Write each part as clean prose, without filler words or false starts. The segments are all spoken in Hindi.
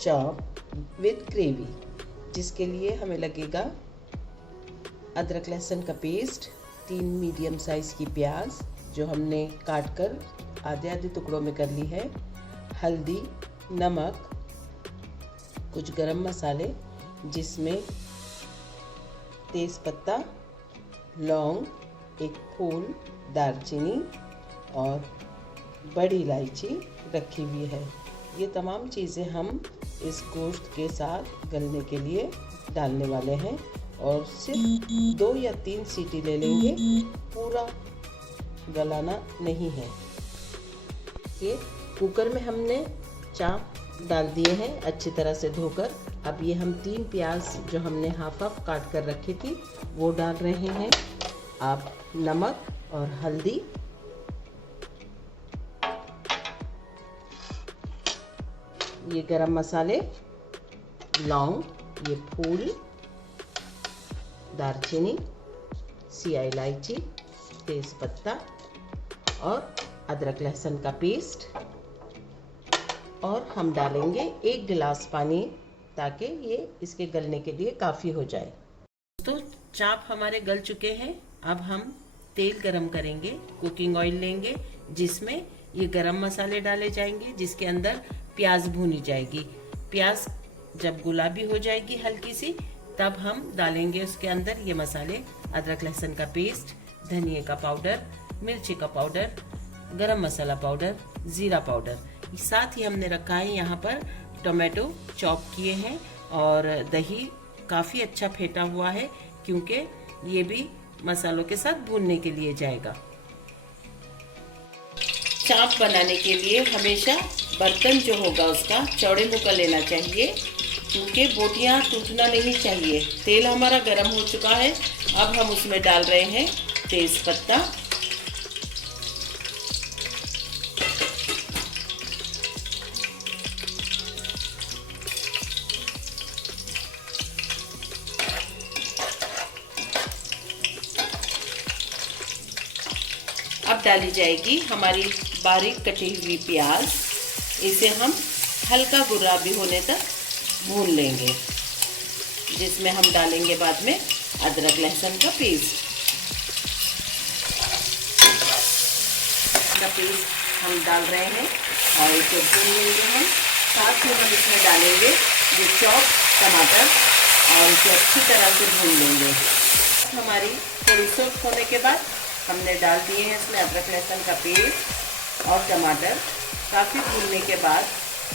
चॉप विद ग्रेवी, जिसके लिए हमें लगेगा अदरक लहसुन का पेस्ट, 3 मीडियम साइज़ की प्याज जो हमने काट कर आधे आधे टुकड़ों में कर ली है, हल्दी, नमक, कुछ गरम मसाले जिसमें तेज़पत्ता, लौंग, एक फूल, दालचीनी और बड़ी इलायची रखी हुई है। ये तमाम चीज़ें हम इस गोश्त के साथ गलने के लिए डालने वाले हैं और सिर्फ 2 या 3 सीटी ले लेंगे, पूरा गलाना नहीं है। ये कुकर में हमने चाप डाल दिए हैं अच्छी तरह से धोकर। अब ये हम 3 प्याज जो हमने हाफ काट कर रखी थी वो डाल रहे हैं। आप नमक और हल्दी, ये गरम मसाले, लौंग, ये फूल, दालचीनी, सिया इलायची, तेज़पत्ता और अदरक लहसुन का पेस्ट, और हम डालेंगे 1 गिलास पानी ताकि ये इसके गलने के लिए काफ़ी हो जाए। तो चाप हमारे गल चुके हैं। अब हम तेल गरम करेंगे, कुकिंग ऑयल लेंगे जिसमें ये गरम मसाले डाले जाएंगे, जिसके अंदर प्याज भूनी जाएगी। प्याज जब गुलाबी हो जाएगी हल्की सी, तब हम डालेंगे उसके अंदर ये मसाले, अदरक लहसुन का पेस्ट, धनिया का पाउडर, मिर्ची का पाउडर, गरम मसाला पाउडर, ज़ीरा पाउडर। साथ ही हमने रखा है यहाँ पर टोमेटो चॉप किए हैं और दही काफ़ी अच्छा फेंटा हुआ है क्योंकि ये भी मसालों के साथ भूनने के लिए जाएगा। चाप बनाने के लिए हमेशा बर्तन जो होगा उसका चौड़े मुँह का लेना चाहिए क्योंकि बोटियाँ टूटना नहीं चाहिए। तेल हमारा गर्म हो चुका है। अब हम उसमें डाल रहे हैं तेज़पत्ता, अब डाली जाएगी हमारी बारीक कटी हुई प्याज। इसे हम हल्का गुलाबी होने तक भून लेंगे, जिसमें हम डालेंगे बाद में अदरक लहसुन का पेस्ट। हम डाल रहे हैं और इसे भून लेंगे हम। साथ ही हम इसमें डालेंगे ये चॉप टमाटर और इसे अच्छी तरह से भून लेंगे। हमारी थोड़ी सॉफ्ट होने के बाद हमने डाल दिए हैं इसमें अदरक लहसुन का पेस्ट और टमाटर। काफ़ी भूनने के बाद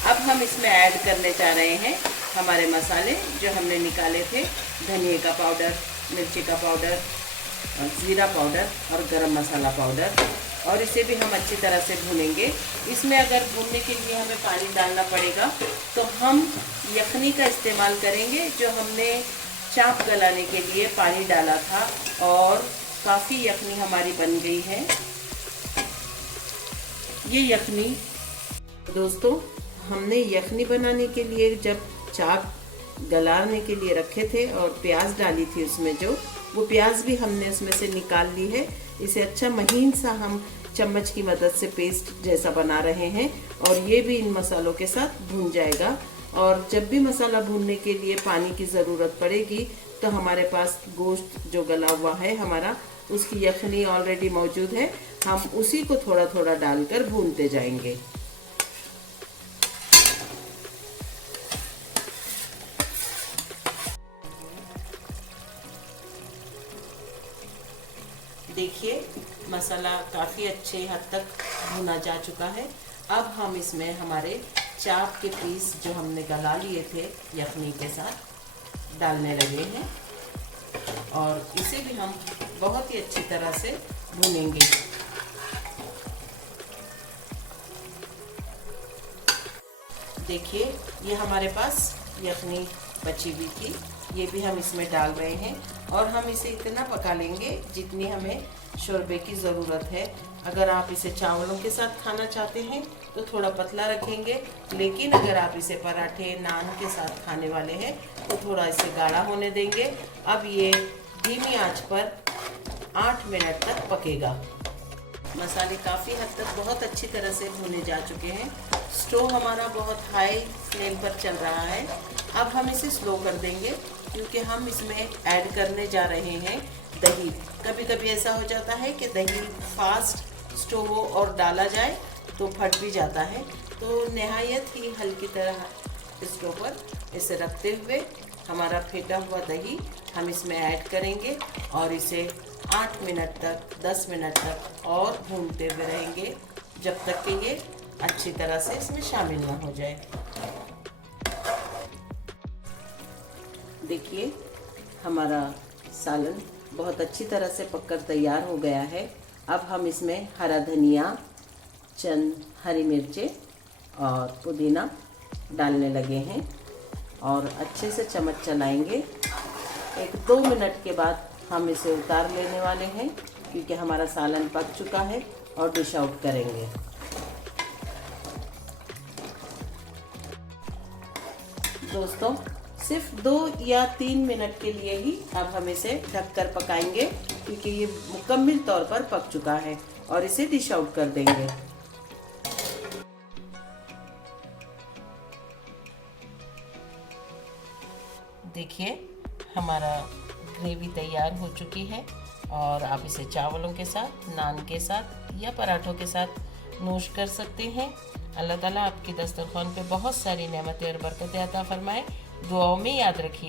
अब हम इसमें ऐड करने जा रहे हैं हमारे मसाले जो हमने निकाले थे, धनिया का पाउडर, मिर्ची का पाउडर, ज़ीरा पाउडर और गरम मसाला पाउडर, और इसे भी हम अच्छी तरह से भूनेंगे। इसमें अगर भूनने के लिए हमें पानी डालना पड़ेगा तो हम यखनी का इस्तेमाल करेंगे जो हमने चाप गलाने के लिए पानी डाला था, और काफ़ी यखनी हमारी बन गई है। ये यखनी दोस्तों, हमने यखनी बनाने के लिए जब चाप गलाने के लिए रखे थे और प्याज डाली थी उसमें, जो वो प्याज भी हमने उसमें से निकाल ली है। इसे अच्छा महीन सा हम चम्मच की मदद से पेस्ट जैसा बना रहे हैं और ये भी इन मसालों के साथ भून जाएगा। और जब भी मसाला भूनने के लिए पानी की ज़रूरत पड़ेगी तो हमारे पास गोश्त जो गला हुआ है हमारा, उसकी यखनी ऑलरेडी मौजूद है, हम उसी को थोड़ा थोड़ा डालकर भूनते जाएंगे। देखिए मसाला काफ़ी अच्छे हद तक भुना जा चुका है। अब हम इसमें हमारे चाप के पीस जो हमने गला लिए थे यखनी के साथ डालने लगे हैं और इसे भी हम बहुत ही अच्छी तरह से भूनेंगे। देखिए ये हमारे पास यखनी बची हुई थी, ये भी हम इसमें डाल रहे हैं और हम इसे इतना पका लेंगे जितनी हमें शोरबे की ज़रूरत है। अगर आप इसे चावलों के साथ खाना चाहते हैं तो थोड़ा पतला रखेंगे, लेकिन अगर आप इसे पराठे नान के साथ खाने वाले हैं तो थोड़ा इसे गाढ़ा होने देंगे। अब ये धीमी आंच पर 8 मिनट तक पकेगा। मसाले काफ़ी हद तक बहुत अच्छी तरह से भुने जा चुके हैं। स्टोव हमारा बहुत हाई फ्लेम पर चल रहा है। अब हम इसे स्लो कर देंगे क्योंकि हम इसमें ऐड करने जा रहे हैं दही। कभी कभी ऐसा हो जाता है कि दही फास्ट स्टोव और डाला जाए तो फट भी जाता है, तो नहायत ही हल्की तरह स्टोव पर इसे रखते हुए हमारा फेंटा हुआ दही हम इसमें ऐड करेंगे और इसे 8 मिनट तक 10 मिनट तक और भूनते हुए रहेंगे जब तक कि ये अच्छी तरह से इसमें शामिल ना हो जाए। देखिए हमारा सालन बहुत अच्छी तरह से पककर तैयार हो गया है। अब हम इसमें हरा धनिया, चंद हरी मिर्चें और पुदीना डालने लगे हैं और अच्छे से चम्मच चलाएंगे। 1-2 मिनट के बाद हम इसे उतार लेने वाले हैं क्योंकि हमारा सालन पक चुका है और डिश आउट करेंगे। दोस्तों सिर्फ 2 या 3 मिनट के लिए ही अब हम इसे ढककर पकाएंगे क्योंकि ये मुकम्मल तौर पर पक चुका है और इसे डिश आउट कर देंगे। देखिए हमारा ग्रेवी तैयार हो चुकी है और आप इसे चावलों के साथ, नान के साथ या पराठों के साथ नोश कर सकते हैं। अल्लाह ताला आपकी दस्तरखान पे बहुत सारी नेमतें और बरकतें अता फरमाए। दुआओं में याद रखिए।